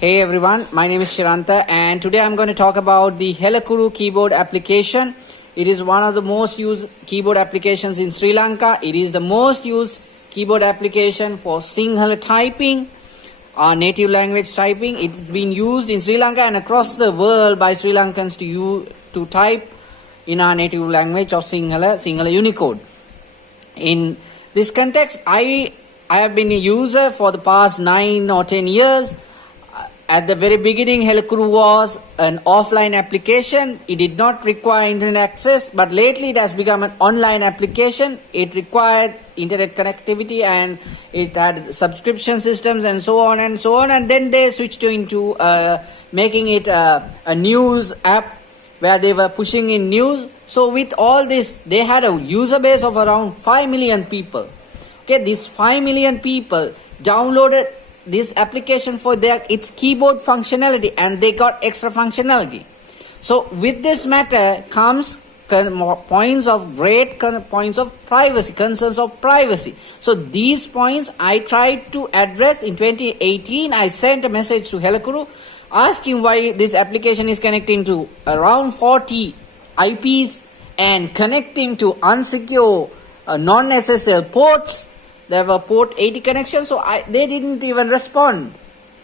Hey everyone, my name is Shiranta and today I'm going to talk about the Helakuru keyboard application. It is one of the most used keyboard applications in Sri Lanka. It is the most used keyboard application for Sinhala typing, native language typing. It's been used in Sri Lanka and across the world by Sri Lankans to type in our native language of Sinhala Unicode. In this context, I have been a user for the past 9 or 10 years. At the very beginning, Helakuru was an offline application. It did not require internet access, but lately it has become an online application. It required internet connectivity and it had subscription systems and so on and so on. And then they switched into making it a news app where they were pushing in news. So with all this, they had a user base of around 5 million people. Okay, these 5 million people downloaded this application for its keyboard functionality and they got extra functionality. So with this matter comes points of privacy, concerns of privacy. So these points I tried to address in 2018. I sent a message to Helakuru asking why this application is connecting to around 40 IPs and connecting to unsecure non-SSL ports. There were port 80 connections, so they didn't even respond,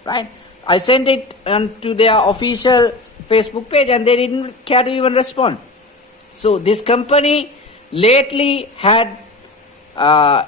right? I sent it to their official Facebook page and they didn't care to even respond. So this company lately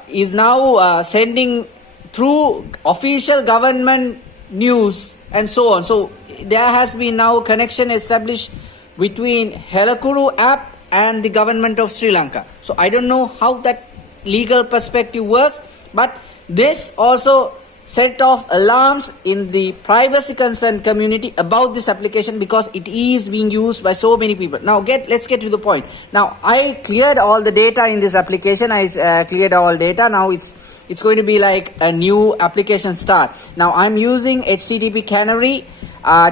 is now sending through official government news and so on. So there has been now a connection established between Helakuru app and the government of Sri Lanka. So I don't know how that legal perspective works, but this also set off alarms in the privacy concerned community about this application because it is being used by so many people. Now let's get to the point. Now I cleared all the data in this application. I cleared all data. Now it's going to be like a new application start. Now I'm using HTTP Canary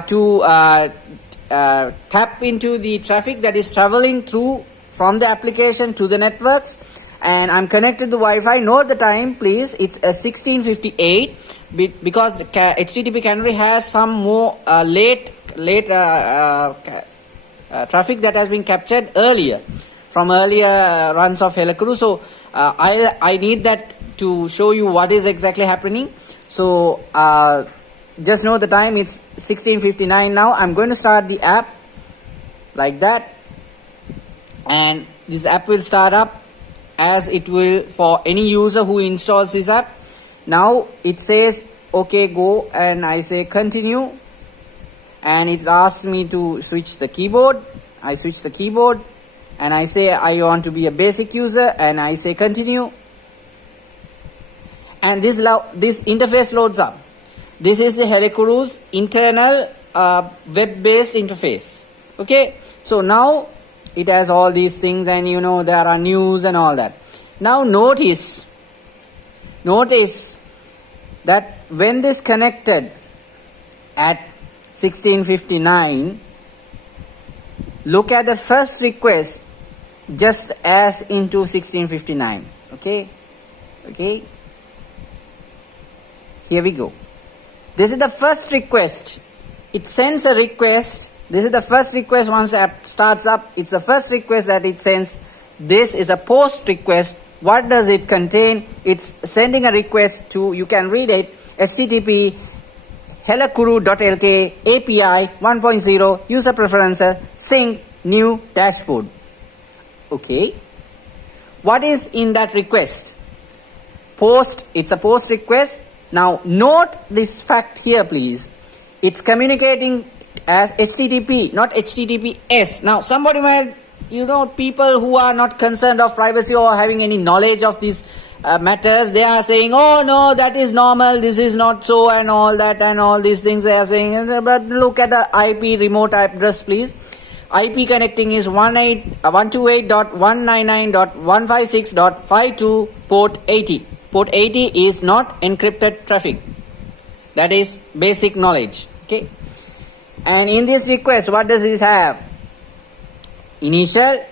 to tap into the traffic that is traveling through from the application to the networks. And I'm connected to Wi-Fi. Note the time, please. It's 16:58 because the HTTP Canary has some more late traffic that has been captured earlier from earlier runs of Helakuru. So I need that to show you what is exactly happening. So just know the time. It's 16:59 now. I'm going to start the app like that, and this app will start up as it will for any user who installs this app. Now it says okay, go, and I say continue, and it asks me to switch the keyboard. I switch the keyboard and I say I want to be a basic user and I say continue, and this interface loads up. This is the Helakuru's internal web-based interface. Okay, so now it has all these things and there are news and all that. Now notice that when this connected at 16:59, look at the first request just as into 16:59. Okay, here we go. This is the first request. It sends a request. This is the first request. Once the app starts up, it's the first request that it sends. This is a post request. What does it contain? It's sending a request to, you can read it, http helakuru.lk API 1.0 user preferences sync new dashboard. Okay. What is in that request? Post. It's a post request. Now note this fact here, please. It's communicating as HTTP, not HTTPS. Now somebody might, people who are not concerned of privacy or having any knowledge of these matters, they are saying, oh no, that is normal, this is not so, and all that, and all these things they are saying. But look at the IP remote address, please. IP connecting is 128.199.156.52 port 80. Port 80 is not encrypted traffic. That is basic knowledge. Okay. And in this request, what does this have? Initial.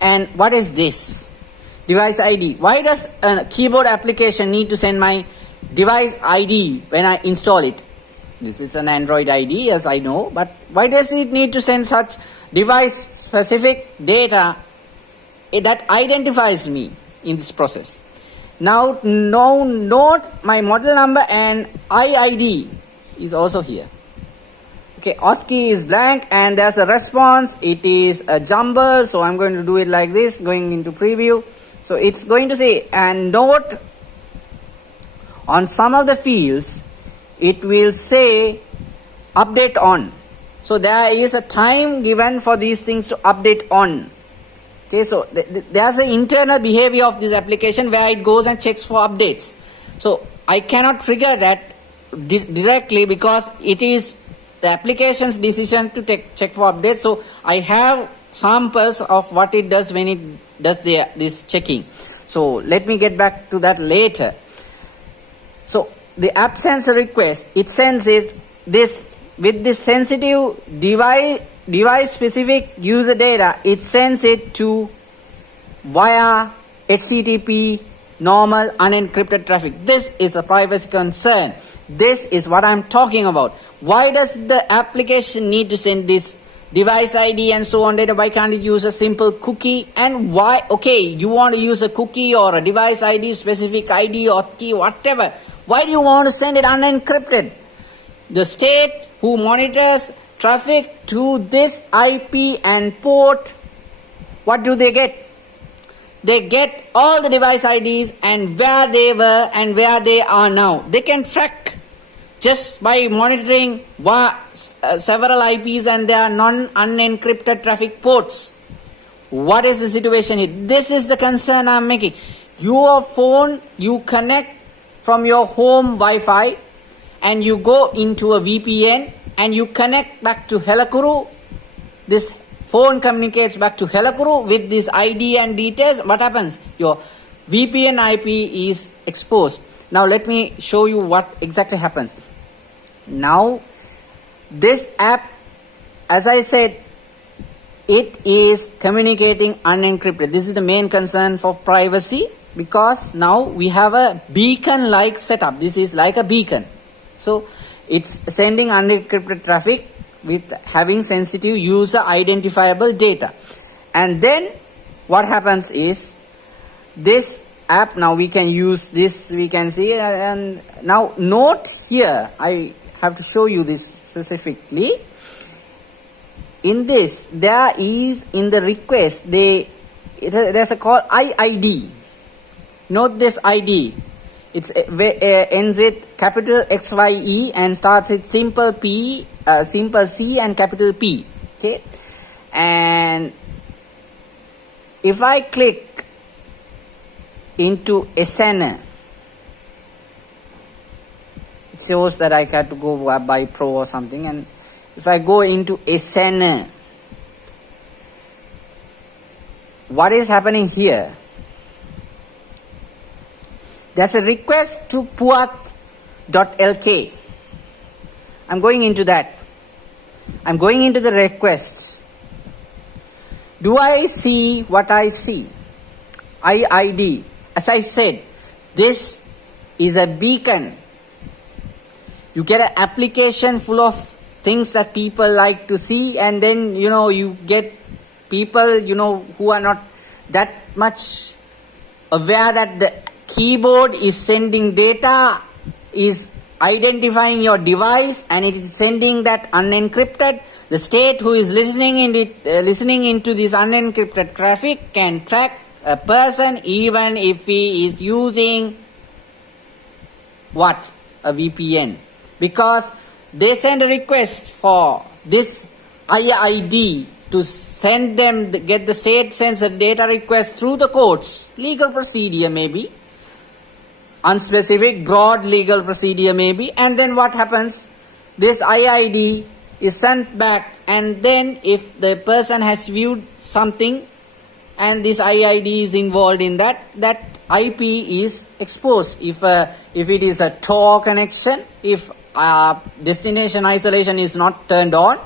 And what is this? Device ID. Why does a keyboard application need to send my device ID when I install it? This is an Android ID, yes, I know, but why does it need to send such device specific data that identifies me in this process? Now note my model number and IID is also here. Okay, auth key is blank and there's a response. It is a jumble, so I'm going to do it like this, going into preview. So it's going to say, and note on some of the fields it will say update on. So there is a time given for these things to update on. Okay, so there's an internal behavior of this application where it goes and checks for updates. So I cannot trigger that directly because it is the application's decision to check for updates. So I have samples of what it does when it does this checking. So let me get back to that later. So the app sends a request. It sends it this with this sensitive device specific user data. It sends it to via HTTP normal unencrypted traffic. This is a privacy concern. This is what I'm talking about. Why does the application need to send this device ID and so on data? Why can't it use a simple cookie? And why, okay, you want to use a cookie or a device ID, specific ID or key, whatever. Why do you want to send it unencrypted? The state who monitors traffic to this IP and port, what do they get? They get all the device IDs and where they were and where they are now. They can track just by monitoring several IPs and their non-unencrypted traffic ports. What is the situation here? This is the concern I'm making. Your phone, you connect from your home Wi-Fi and you go into a VPN and you connect back to Helakuru. This phone communicates back to Helakuru with this ID and details. What happens? Your VPN IP is exposed. Now let me show you what exactly happens. Now this app, as I said, it is communicating unencrypted. This is the main concern for privacy because now we have a beacon like setup. This is like a beacon. So it's sending unencrypted traffic with having sensitive user identifiable data. And then what happens is this app, now we can use this, we can see, and now note here, I have to show you this specifically. In this, there is in the request, there's a call IID. Note this ID. It ends with capital XYE and starts with simple P, simple C and capital P. Okay, and if I click into SN, it shows that I had to go by Pro or something. And if I go into SN, what is happening here? There's a request to puath.lk. I'm going into that. I'm going into the request. Do I see what I see? IID. As I said, this is a beacon. You get an application full of things that people like to see, and then you get people who are not that much aware that the keyboard is sending data, is identifying your device, and it is sending that unencrypted. The state who is listening into this unencrypted traffic can track a person even if he is using what? A VPN. Because they send a request for this IID to send them, get the state sends a data request through the courts, legal procedure maybe, unspecific, broad legal procedure maybe, and then what happens? This IID is sent back, and then if the person has viewed something and this IID is involved in that IP is exposed. If it is a Tor connection, if destination isolation is not turned on,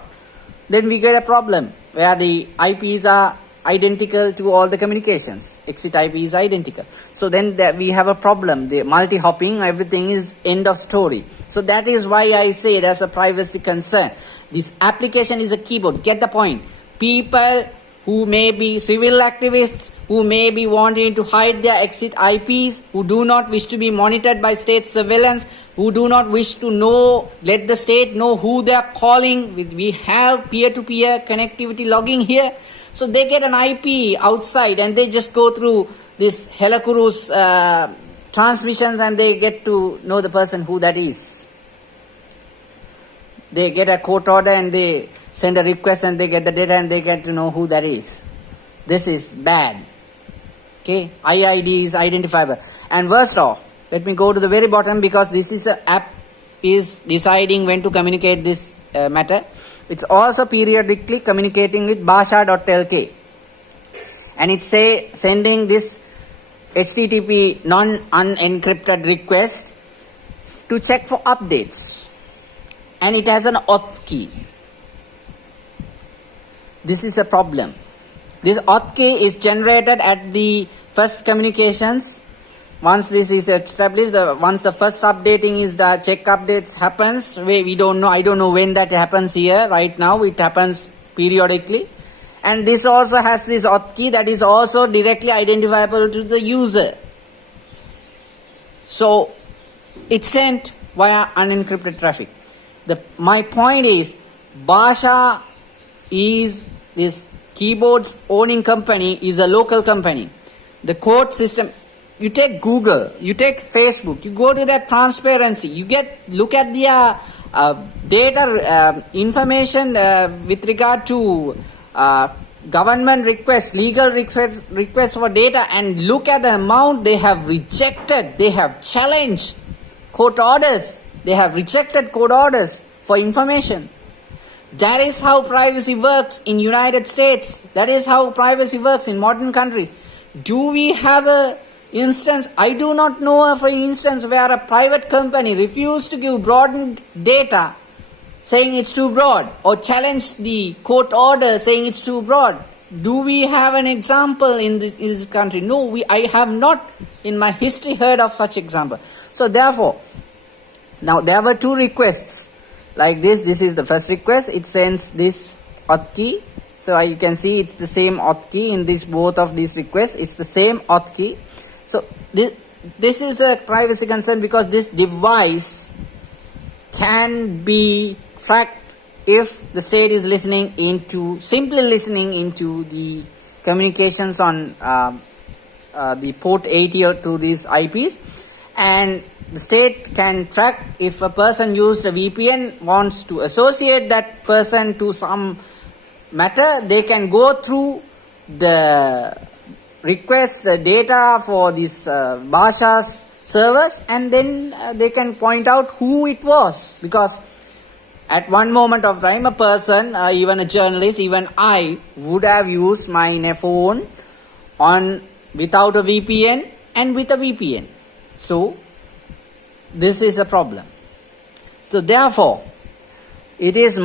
then we get a problem where the IPs are identical to all the communications. Exit IP is identical. So then we have a problem. The multi-hopping, everything is end of story. So that is why I say there's a privacy concern. This application is a keyboard. Get the point. People who may be civil activists, who may be wanting to hide their exit IPs, who do not wish to be monitored by state surveillance, who do not wish to know, let the state know who they are calling. We have peer-to-peer connectivity logging here. So they get an IP outside and they just go through this Helakuru's transmissions and they get to know the person who that is. They get a court order and they send a request and they get the data and they get to know who that is. This is bad. Okay, IID is identifiable. And worst off, let me go to the very bottom because this is an app is deciding when to communicate this matter. It's also periodically communicating with basha.lk. And it's sending this HTTP non-unencrypted request to check for updates. And it has an auth key. This is a problem. This auth key is generated at the first communications. Once this is established, once the first updating is the check updates happens, we don't know, I don't know when that happens here. Right now it happens periodically. And this also has this auth key that is also directly identifiable to the user. So it's sent via unencrypted traffic. My point is, Basha is this keyboard's owning company is a local company. The code system, you take Google, you take Facebook, you go to that transparency, look at the data information with regard to government requests, legal requests for data, and look at the amount they have rejected, they have challenged court orders, they have rejected court orders for information. That is how privacy works in United States. That is how privacy works in modern countries. Do we have a instance? I do not know of an instance where a private company refused to give broad data saying it's too broad or challenged the court order saying it's too broad. Do we have an example in this country? No, I have not in my history heard of such example. So therefore, now there were two requests like this. This is the first request. It sends this auth key. So you can see it's the same auth key in both of these requests. It's the same auth key. So this is a privacy concern because this device can be tracked if the state is simply listening into the communications on the port 80 or to these IPs, and the state can track if a person used a VPN, wants to associate that person to some matter, they can go through the request, the data for this Basha's servers, and then they can point out who it was. Because at one moment of time, a person, even a journalist, even I, would have used my phone without a VPN and with a VPN. So this is a problem. So therefore, it is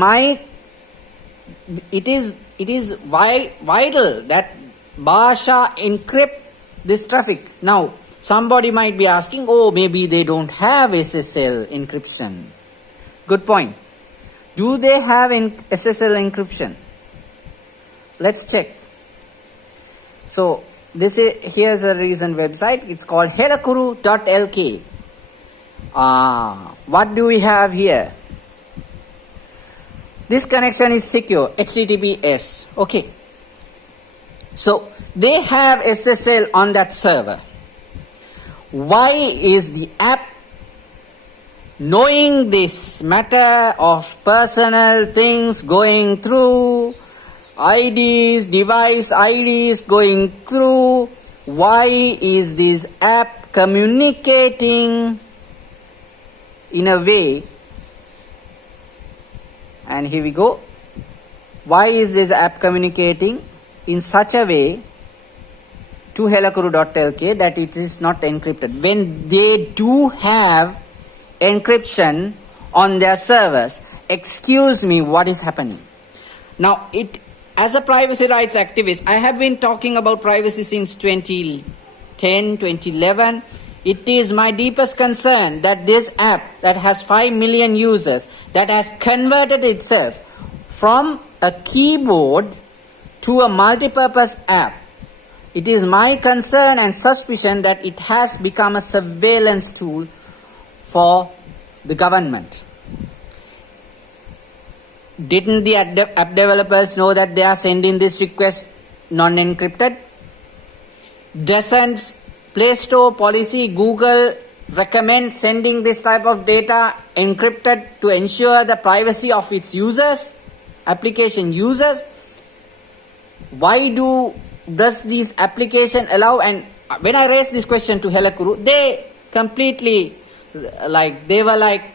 vital that Basha encrypt this traffic. Now, somebody might be asking, oh, maybe they don't have SSL encryption. Good point. Do they have SSL encryption? Let's check. So here's a recent website. It's called helakuru.lk. What do we have here? This connection is secure, HTTPS. Okay. So they have SSL on that server. Why is the app, knowing this matter of personal things going through, IDs, device IDs going through, why is this app communicating in a way, and here we go, why is this app communicating in such a way to helakuru.lk that it is not encrypted when they do have encryption on their servers? Excuse me, what is happening? Now As a privacy rights activist, I have been talking about privacy since 2010, 2011. It is my deepest concern that this app that has 5 million users, that has converted itself from a keyboard to a multi-purpose app. It is my concern and suspicion that it has become a surveillance tool for the government. Didn't the app developers know that they are sending this request non-encrypted? Doesn't Play Store policy, Google recommend sending this type of data encrypted to ensure the privacy of its users, application users? Why does this application allow? And when I raised this question to Helakuru, they completely they were like,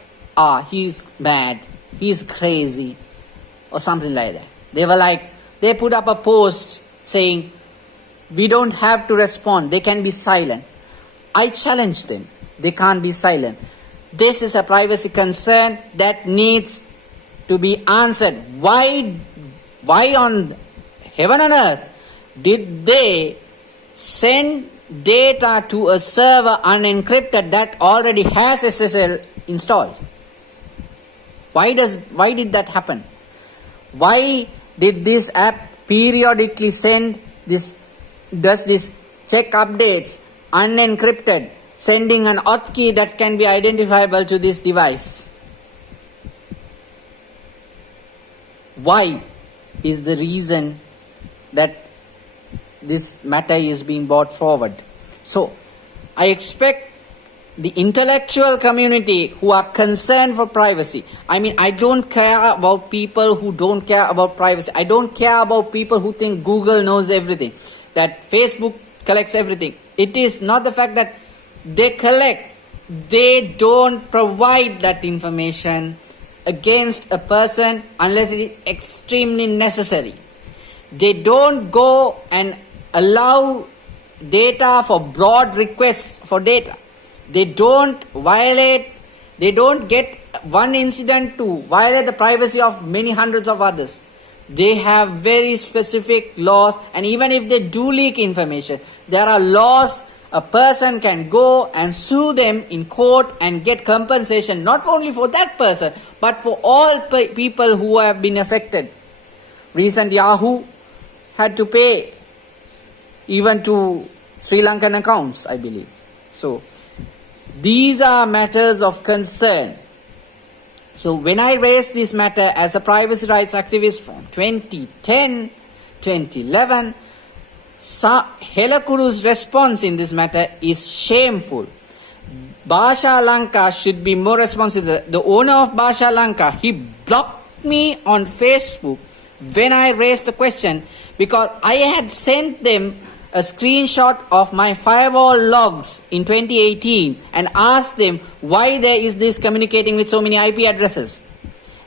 he's mad, he's crazy, or something like that. They were like, they put up a post saying, we don't have to respond, they can be silent. I challenge them, they can't be silent. This is a privacy concern that needs to be answered. Why on heaven and earth did they send data to a server unencrypted that already has SSL installed? Why did that happen? Why did this app periodically send this check updates unencrypted, sending an auth key that can be identifiable to this device? Why is the reason that this matter is being brought forward? So I expect the intellectual community who are concerned for privacy. I don't care about people who don't care about privacy. I don't care about people who think Google knows everything, that Facebook collects everything. It is not the fact that they collect, they don't provide that information against a person unless it is extremely necessary. They don't go and allow data for broad requests for data. They don't get one incident to violate the privacy of many hundreds of others. They have very specific laws, and even if they do leak information, there are laws. A person can go and sue them in court and get compensation, not only for that person, but for all people who have been affected. Recent Yahoo had to pay even to Sri Lankan accounts, I believe. So these are matters of concern. So when I raised this matter as a privacy rights activist from 2010, 2011, Helakuru's response in this matter is shameful. Bhasha Lanka should be more responsive. The owner of Bhasha Lanka, he blocked me on Facebook when I raised the question because I had sent them a screenshot of my firewall logs in 2018 and asked them why there is this communicating with so many IP addresses.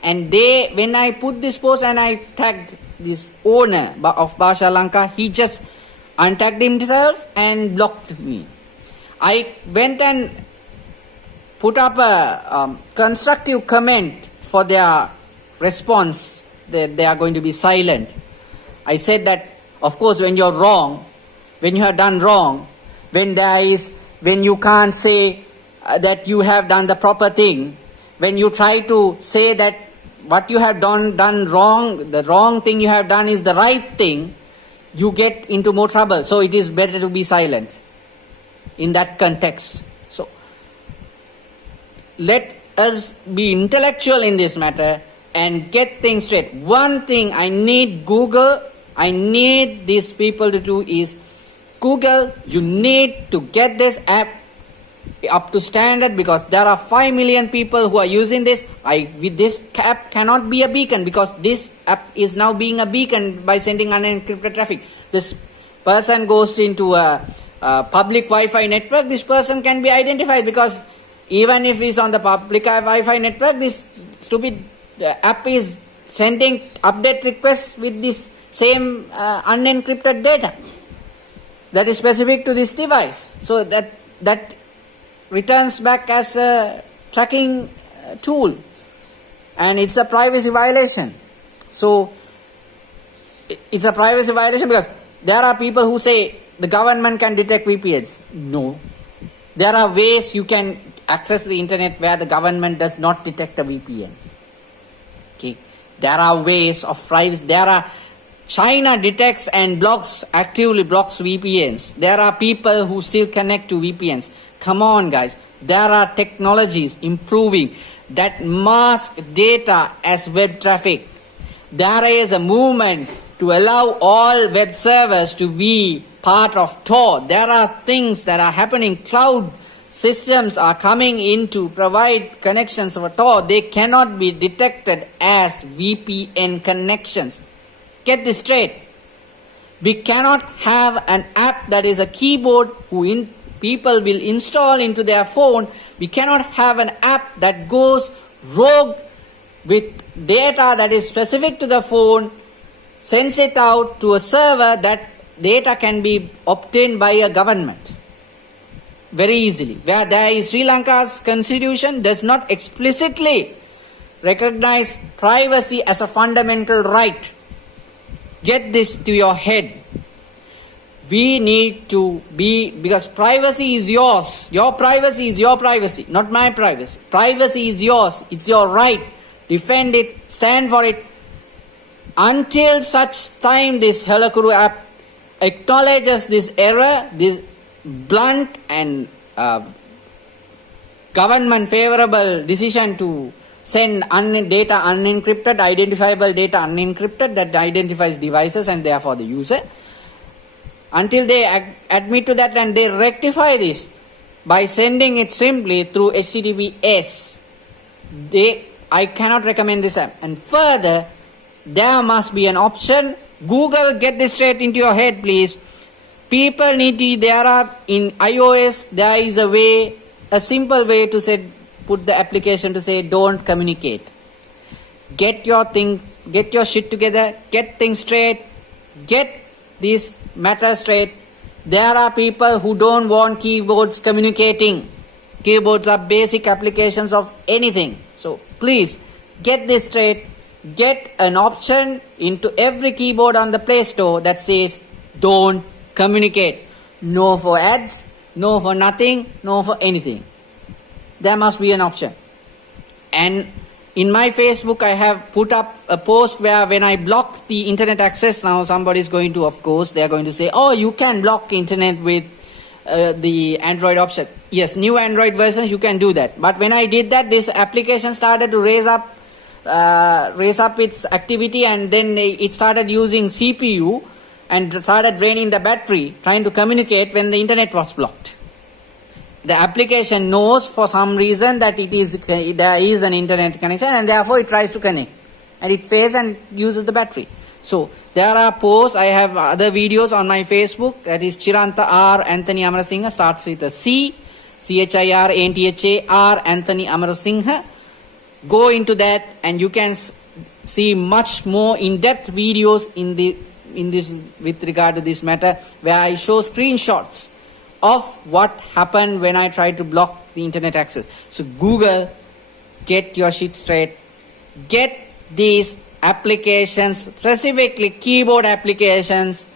And when I put this post and I tagged this owner of Bhasha Lanka, he just untagged himself and blocked me. I went and put up a constructive comment for their response that they are going to be silent. I said that, of course, when you're wrong, when you have done wrong, when you can't say that you have done the proper thing, when you try to say that what you have done wrong, the wrong thing you have done is the right thing, you get into more trouble. So it is better to be silent in that context. So let us be intellectual in this matter and get things straight. One thing I need these people to do is, Google, you need to get this app up to standard because there are 5 million people who are using this. With this app cannot be a beacon because this app is now being a beacon by sending unencrypted traffic. This person goes into a public Wi-Fi network, this person can be identified because even if he's on the public Wi-Fi network, this stupid app is sending update requests with this same unencrypted data that is specific to this device. So that returns back as a tracking tool, and it's a privacy violation. So it's a privacy violation because there are people who say the government can detect VPNs. No. There are ways you can access the internet where the government does not detect a VPN. Okay. There are ways of privacy. China detects and actively blocks VPNs. There are people who still connect to VPNs. Come on, guys. There are technologies improving that mask data as web traffic. There is a movement to allow all web servers to be part of Tor. There are things that are happening. Cloud systems are coming in to provide connections for Tor. They cannot be detected as VPN connections. Get this straight. We cannot have an app that is a keyboard people will install into their phone. We cannot have an app that goes rogue with data that is specific to the phone, sends it out to a server. That data can be obtained by a government very easily. Where there is Sri Lanka's constitution does not explicitly recognize privacy as a fundamental right. Get this to your head. We need to be, because privacy is yours. Your privacy is your privacy, not my privacy. Privacy is yours. It's your right. Defend it. Stand for it. Until such time this Helakuru app acknowledges this error, this blunt and government favorable decision to send data unencrypted, identifiable data unencrypted that identifies devices and therefore the user. Until they admit to that and they rectify this by sending it simply through HTTPS, I cannot recommend this app. And further, there must be an option. Google, get this straight into your head, please. People need to, in iOS, there is a simple way to put the application to say don't communicate. Get your shit together, get things straight, get these matters straight. There are people who don't want keyboards communicating. Keyboards are basic applications of anything. So please get this straight. Get an option into every keyboard on the Play Store that says don't communicate. No for ads, no for nothing, no for anything. There must be an option. And in my Facebook, I have put up a post where when I blocked the internet access, now somebody is going to, of course, they are going to say, oh, you can block internet with the Android option. Yes, new Android versions, you can do that. But when I did that, this application started to raise up its activity, and then it started using CPU and started draining the battery, trying to communicate when the internet was blocked. The application knows for some reason that there is an internet connection, and therefore it tries to connect, and it fails and uses the battery. So there are posts. I have other videos on my Facebook. That is Chirantha R. Anthony Amarasinghe, starts with a C, CHIRANTHAR Anthony Amarasinghe. Go into that, and you can see much more in-depth videos in this with regard to this matter, where I show screenshots of what happened when I tried to block the internet access. So Google, get your shit straight. Get these applications, specifically keyboard applications,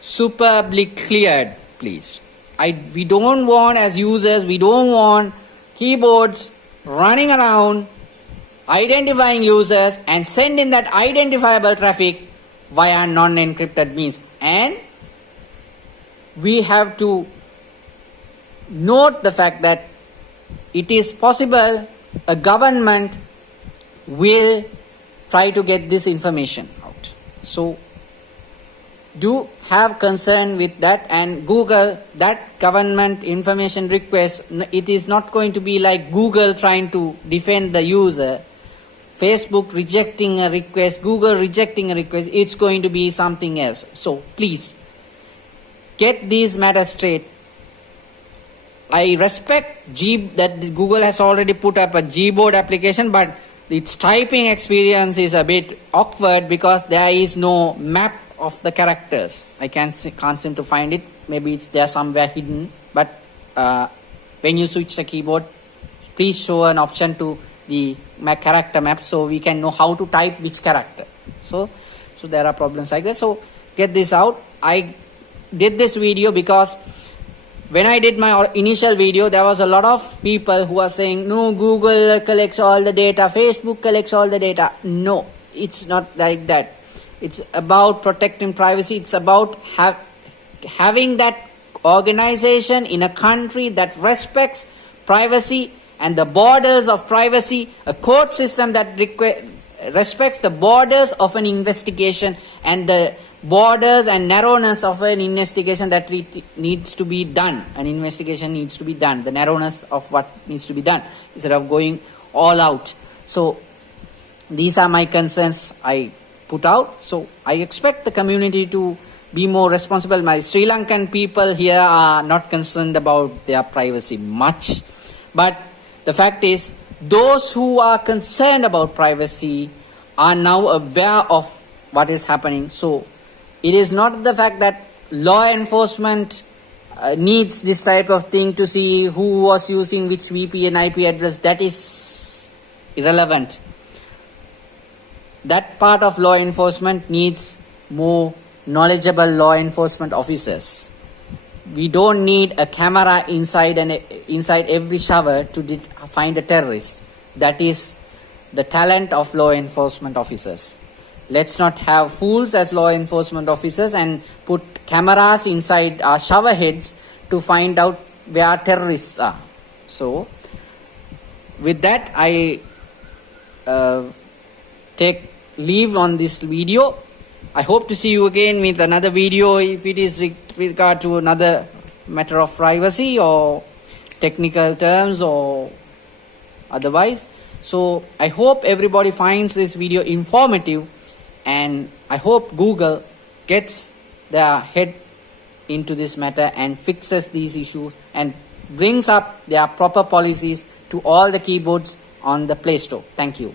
superbly cleared, please. We don't want, as users, we don't want keyboards running around, identifying users and sending that identifiable traffic via non-encrypted means. And we have to note the fact that it is possible a government will try to get this information out. So do have concern with that, and Google, that government information request, it is not going to be like Google trying to defend the user, Facebook rejecting a request, Google rejecting a request. It's going to be something else. So please get these matters straight. I respect that Google has already put up a Gboard application, but its typing experience is a bit awkward because there is no map of the characters. I can't seem to find it. Maybe it's there somewhere hidden. But when you switch the keyboard, please show an option to the character map so we can know how to type which character. So So there are problems like that. So get this out. I did this video because when I did my initial video, there was a lot of people who are saying, no, Google collects all the data, Facebook collects all the data. No, it's not like that. It's about protecting privacy. It's about having that organization in a country that respects privacy and the borders of privacy, a court system that respects the borders of an investigation and the borders and narrowness of an investigation that needs to be done. An investigation needs to be done, the narrowness of what needs to be done, instead of going all out. So these are my concerns I put out. So I expect the community to be more responsible. My Sri Lankan people here are not concerned about their privacy much, but the fact is, those who are concerned about privacy are now aware of what is happening. So it is not the fact that law enforcement needs this type of thing to see who was using which VPN IP address. That is irrelevant. That part of law enforcement needs more knowledgeable law enforcement officers. We don't need a camera inside every shower to find a terrorist. That is the talent of law enforcement officers. Let's not have fools as law enforcement officers and put cameras inside our shower heads to find out where terrorists are. So with that, I take leave on this video. I hope to see you again with another video if it is with regard to another matter of privacy or technical terms or otherwise. So I hope everybody finds this video informative, and I hope Google gets their head into this matter and fixes these issues and brings up their proper policies to all the keyboards on the Play Store. Thank you.